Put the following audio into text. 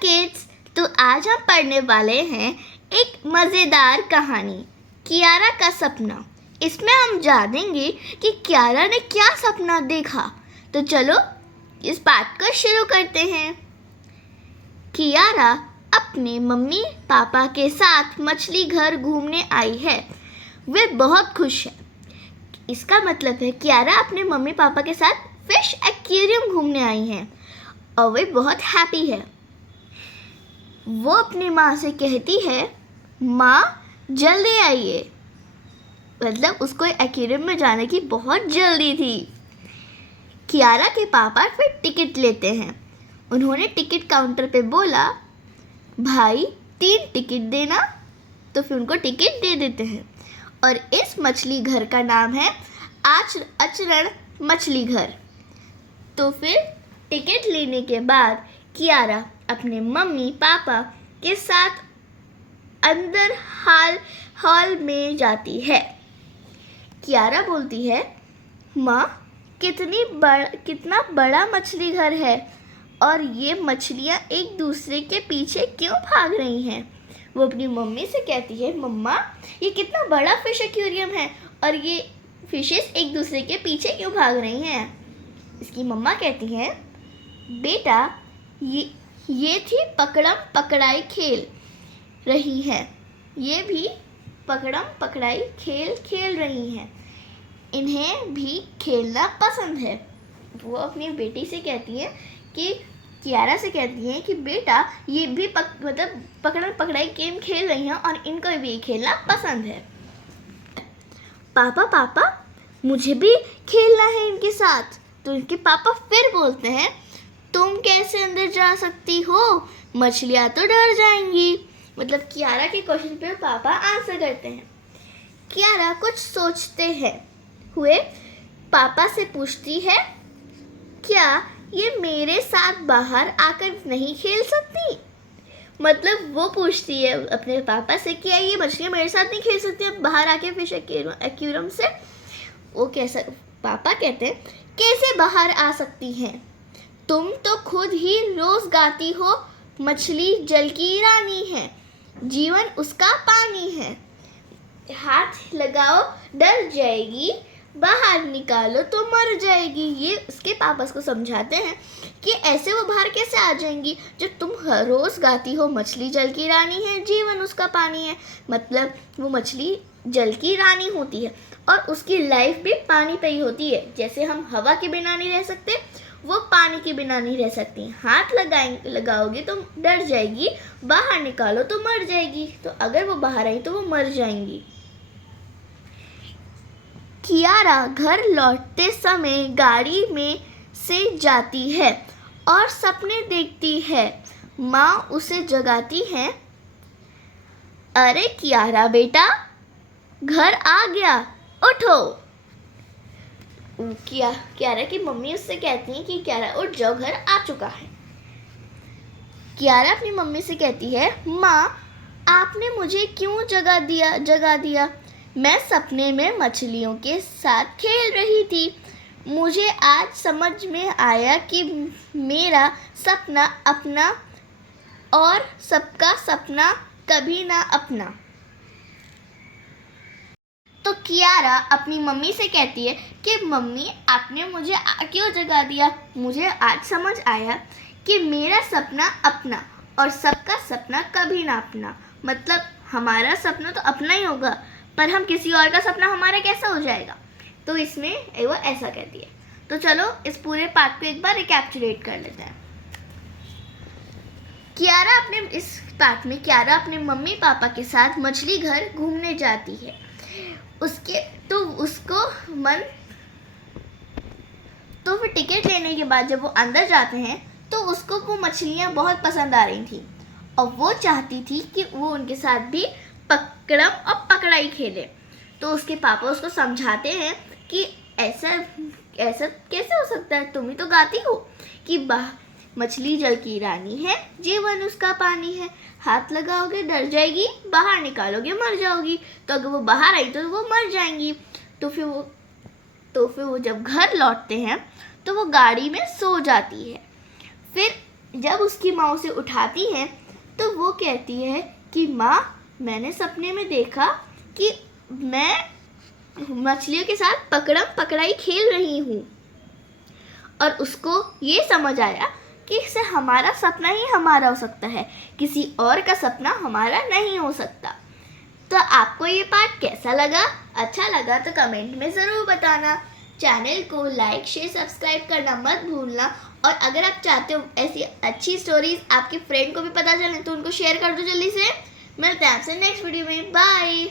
Kids, तो आज हम पढ़ने वाले हैं एक मज़ेदार कहानी, कियारा का सपना। इसमें हम जानेंगे कि कियारा ने क्या सपना देखा। तो चलो इस बात को शुरू करते हैं। कियारा अपने मम्मी पापा के साथ मछली घर घूमने आई है। वे बहुत खुश है। इसका मतलब है कियारा अपने मम्मी पापा के साथ फिश एक्वेरियम घूमने आई हैं और वे बहुत हैप्पी है। वो अपनी माँ से कहती है, माँ जल्दी आइए। मतलब उसको एक्वेरियम में जाने की बहुत जल्दी थी। कियारा के पापा फिर टिकट लेते हैं। उन्होंने टिकट काउंटर पे बोला, भाई 3 टिकट देना। तो फिर उनको टिकट दे देते हैं और इस मछली घर का नाम है अचरण मछली घर। तो फिर टिकट लेने के बाद कियारा अपने मम्मी पापा के साथ अंदर हॉल में जाती है। कियारा बोलती है, माँ कितना बड़ा मछली घर है और ये मछलियाँ एक दूसरे के पीछे क्यों भाग रही हैं। वो अपनी मम्मी से कहती है, मम्मा ये कितना बड़ा फिश एक्वेरियम है और ये फिशेस एक दूसरे के पीछे क्यों भाग रही हैं। इसकी मम्मा कहती हैं, बेटा ये थी पकड़म पकड़ाई खेल रही हैं। ये भी पकड़म पकड़ाई खेल रही हैं। इन्हें भी खेलना पसंद है। वो अपनी बेटी से कहती है कि कियारा से कहती है कि बेटा ये भी पकड़म पकड़ाई गेम खेल रही हैं और इनको भी खेलना पसंद है। पापा मुझे भी खेलना है इनके साथ। तो इनके पापा फिर बोलते हैं, तुम कैसे अंदर जा सकती हो, मछलियाँ तो डर जाएंगी। मतलब कियारा के क्वेश्चन पे पापा आंसर करते हैं। कियारा कुछ सोचते हुए पापा से पूछती है, क्या ये मेरे साथ बाहर आकर नहीं खेल सकती। मतलब वो पूछती है अपने पापा से, क्या ये मछलियाँ मेरे साथ नहीं खेल सकती बाहर आके फिश एक्वेरियम से। वो कैसा, पापा कहते हैं, कैसे बाहर आ सकती हैं, तुम तो खुद ही रोज गाती हो, मछली जल की रानी है, जीवन उसका पानी है, हाथ लगाओ डर जाएगी, बाहर निकालो तो मर जाएगी। ये उसके पापा को समझाते हैं कि ऐसे वो बाहर कैसे आ जाएंगी जब तुम हर रोज गाती हो, मछली जल की रानी है, जीवन उसका पानी है। मतलब वो मछली जल की रानी होती है और उसकी लाइफ भी पानी पे ही होती है। जैसे हम हवा के बिना नहीं रह सकते, वो पानी के बिना नहीं रह सकती। हाथ लगाओगे तो डर जाएगी, बाहर निकालो तो मर जाएगी। तो अगर वो बाहर आई तो वो मर जाएंगी। कियारा घर लौटते समय गाड़ी में से जाती है और सपने देखती है। माँ उसे जगाती है, अरे कियारा बेटा घर आ गया, उठो। कियारा की मम्मी उससे कहती है कि कियारा उठ जाओ, घर आ चुका है। कियारा अपनी मम्मी से कहती है, माँ आपने मुझे क्यों जगा दिया। मैं सपने में मछलियों के साथ खेल रही थी। मुझे आज समझ में आया कि मेरा सपना अपना और सबका सपना कभी ना अपना। तो कियारा अपनी मम्मी से कहती है कि मम्मी आपने मुझे क्यों जगा दिया। मुझे आज समझ आया कि मेरा सपना अपना और सबका सपना कभी ना अपना। मतलब हमारा सपना तो अपना ही होगा, पर हम किसी और का सपना हमारा कैसा हो जाएगा। तो इसमें वो ऐसा कहती है। तो चलो इस पूरे पार्ट को एक बार रिकैप्चुलेट कर लेते हैं। इस पार्ट में कियारा अपने मम्मी पापा के साथ मछली घर घूमने जाती है। तो फिर टिकट लेने के बाद जब वो अंदर जाते हैं तो उसको वो मछलियाँ बहुत पसंद आ रही थी और वो चाहती थी कि वो उनके साथ भी पकड़म और पकड़ाई खेले। तो उसके पापा उसको समझाते हैं कि ऐसा कैसे हो सकता है, तुम ही तो गाती हो कि मछली जल की रानी है, जीवन उसका पानी है, हाथ लगाओगे डर जाएगी, बाहर निकालोगे मर जाओगी। तो अगर वो बाहर आई तो वो मर जाएंगी। तो फिर वो जब घर लौटते हैं तो वो गाड़ी में सो जाती है। फिर जब उसकी माँ उसे उठाती है तो वो कहती है कि माँ, मैंने सपने में देखा कि मैं मछलियों के साथ पकड़म पकड़ाई खेल रही हूँ। और उसको ये समझ आया कि इससे हमारा सपना ही हमारा हो सकता है, किसी और का सपना हमारा नहीं हो सकता। तो आपको ये पार्ट कैसा लगा? अच्छा लगा तो कमेंट में ज़रूर बताना। चैनल को लाइक शेयर सब्सक्राइब करना मत भूलना। और अगर आप चाहते हो ऐसी अच्छी स्टोरीज आपके फ्रेंड को भी पता चले तो उनको शेयर कर दो जल्दी से। मिलते हैं आपसे नेक्स्ट वीडियो में। बाय।